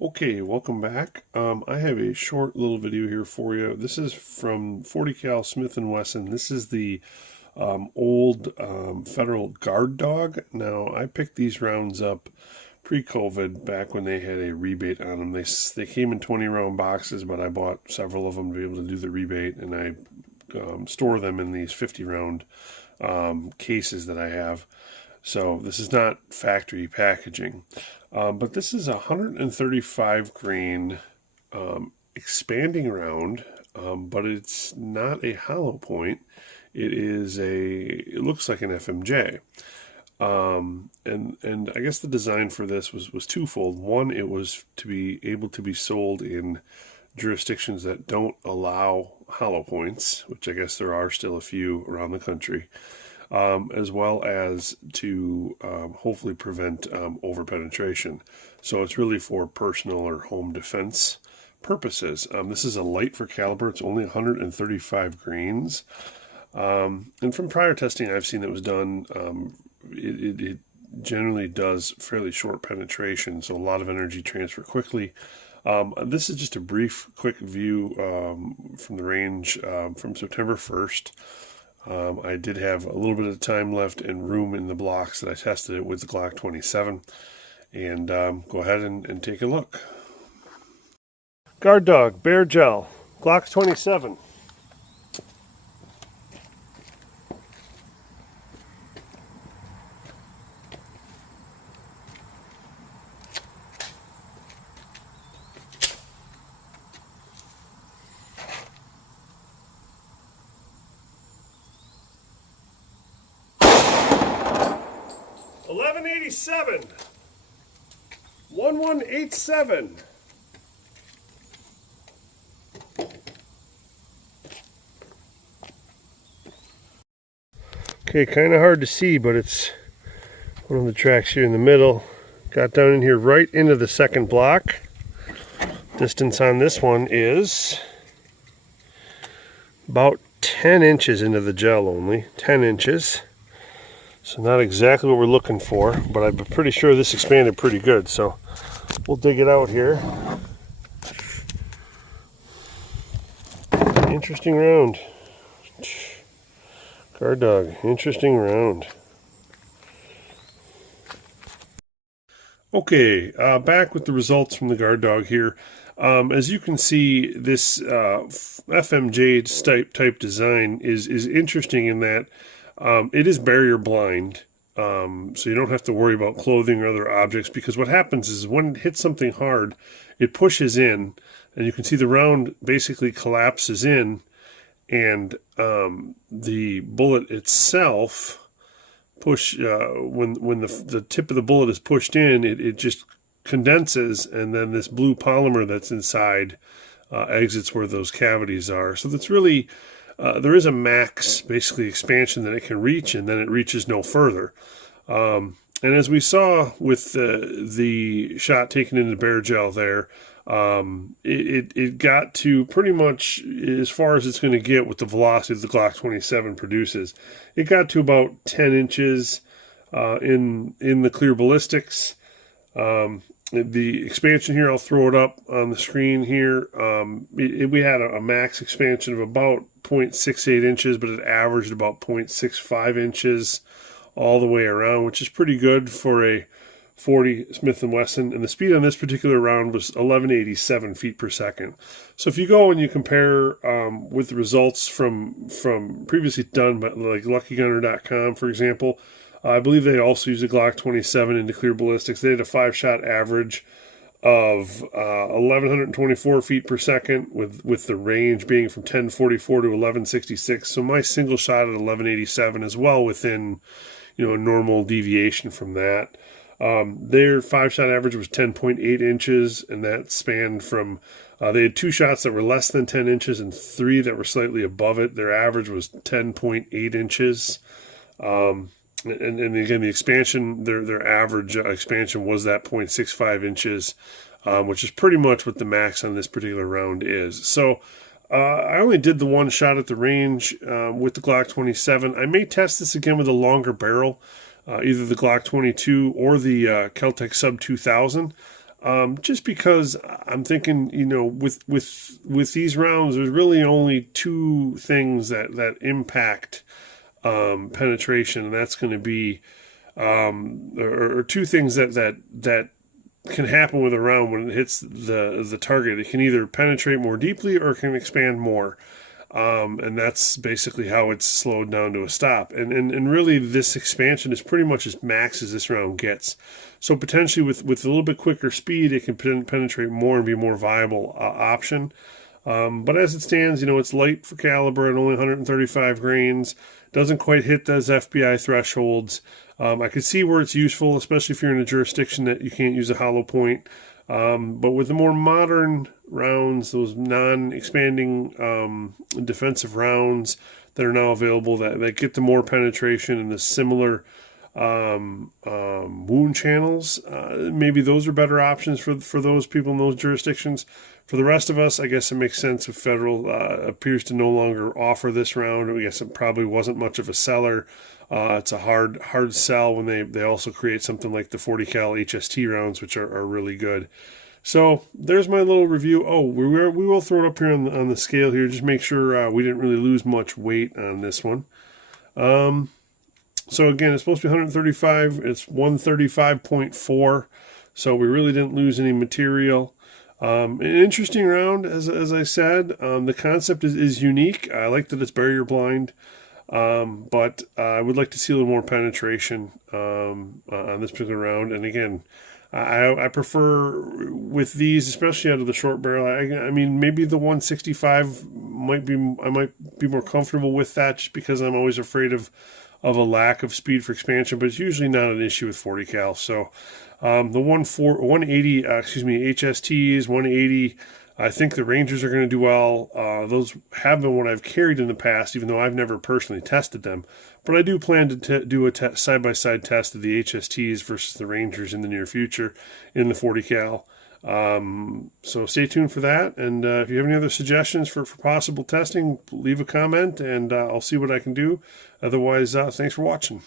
Okay, welcome back. I have a short little video here for you. This is from 40 cal Smith & Wesson. This is the old Federal Guard Dog. Now, I picked these rounds up pre-COVID, back when they had a rebate on them. They came in 20 round boxes, but I bought several of them to be able to do the rebate, and I store them in these 50 round cases that I have. So this is not factory packaging, but this is a 135 grain expanding round, but it's not a hollow point. It looks like an FMJ. And I guess the design for this was twofold. One, it was to be able to be sold in jurisdictions that don't allow hollow points, which I guess there are still a few around the country. As well as to hopefully prevent overpenetration. So it's really for personal or home defense purposes. This is a light for caliber. It's only 135 grains. And from prior testing I've seen that was done, it generally does fairly short penetration, so a lot of energy transfer quickly. This is just a brief, quick view from the range from September 1st. I did have a little bit of time left and room in the blocks that I tested it with the Glock 27. And go ahead and take a look. Guard Dog, Bear Gel, Glock 27. $11.87, 1187. Okay, kind of hard to see, but it's one of the tracks here in the middle. Got down in here right into the second block. Distance on this one is about 10 inches into the gel only, 10 inches. So not exactly what we're looking for, but I'm pretty sure this expanded pretty good. So we'll dig it out here. Interesting round. Guard Dog, interesting round. Okay, back with the results from the Guard Dog here. As you can see, this FMJ type design is interesting in that it is barrier blind, so you don't have to worry about clothing or other objects, because what happens is when it hits something hard, it pushes in, and you can see the round basically collapses in, and the bullet itself when the tip of the bullet is pushed in, it just condenses, and then this blue polymer that's inside exits where those cavities are. So that's really there is a max, basically, expansion that it can reach, and then it reaches no further. And as we saw with the shot taken into Bear Gel there, it got to pretty much as far as it's going to get with the velocity the Glock 27 produces. It got to about 10 inches in the clear ballistics. The expansion here, I'll throw it up on the screen here. We had a max expansion of about 0.68 inches, but it averaged about 0.65 inches all the way around, which is pretty good for a 40 Smith & Wesson. And the speed on this particular round was 1187 feet per second. So if you go and you compare with the results from previously done by like LuckyGunner.com, for example, I believe they also use a Glock 27 into clear ballistics. They had a 5-shot average of 1,124 feet per second, with the range being from 1044 to 1166. So my single shot at 1187 is well within, a normal deviation from that. Their 5-shot average was 10.8 inches, and that spanned from they had 2 shots that were less than 10 inches and 3 that were slightly above it. Their average was 10.8 inches. And again, the expansion, their average expansion was that 0.65 inches, which is pretty much what the max on this particular round is. So I only did the one shot at the range with the Glock 27. I may test this again with a longer barrel, either the Glock 22 or the Kel-Tec Sub 2000. just because I'm thinking, with these rounds, there's really only two things that impact penetration, and that's going to be or two things that can happen with a round when it hits the target. It can either penetrate more deeply or it can expand more. And that's basically how it's slowed down to a stop. And really, this expansion is pretty much as max as this round gets. So potentially, with a little bit quicker speed, it can penetrate more and be a more viable option. But as it stands, it's light for caliber at only 135 grains. Doesn't quite hit those FBI thresholds. I could see where it's useful, especially if you're in a jurisdiction that you can't use a hollow point. But with the more modern rounds, those non-expanding defensive rounds that are now available that get the more penetration and the similar wound channels, maybe those are better options for those people in those jurisdictions. For the rest of us, I guess it makes sense if Federal appears to no longer offer this round. I guess it probably wasn't much of a seller. It's a hard sell when they also create something like the 40 cal HST rounds, which are really good. So there's my little review. Oh, we will throw it up here on the scale here. Just make sure we didn't really lose much weight on this one. So again, it's supposed to be 135. It's 135.4. So we really didn't lose any material. An interesting round, as I said. The concept is unique. I like that it's barrier blind. But I would like to see a little more penetration on this particular round. And again, I prefer with these, especially out of the short barrel. I mean, maybe the 165 I might be more comfortable with that, just because I'm always afraid of a lack of speed for expansion. But it's usually not an issue with 40 cal. So the 180, HSTs 180. I think the Rangers are going to do well. Those have been what I've carried in the past, even though I've never personally tested them. But I do plan to do a side-by-side test of the HSTs versus the Rangers in the near future in the 40 cal. So stay tuned for that. And if you have any other suggestions for possible testing, leave a comment, and I'll see what I can do. Otherwise, thanks for watching.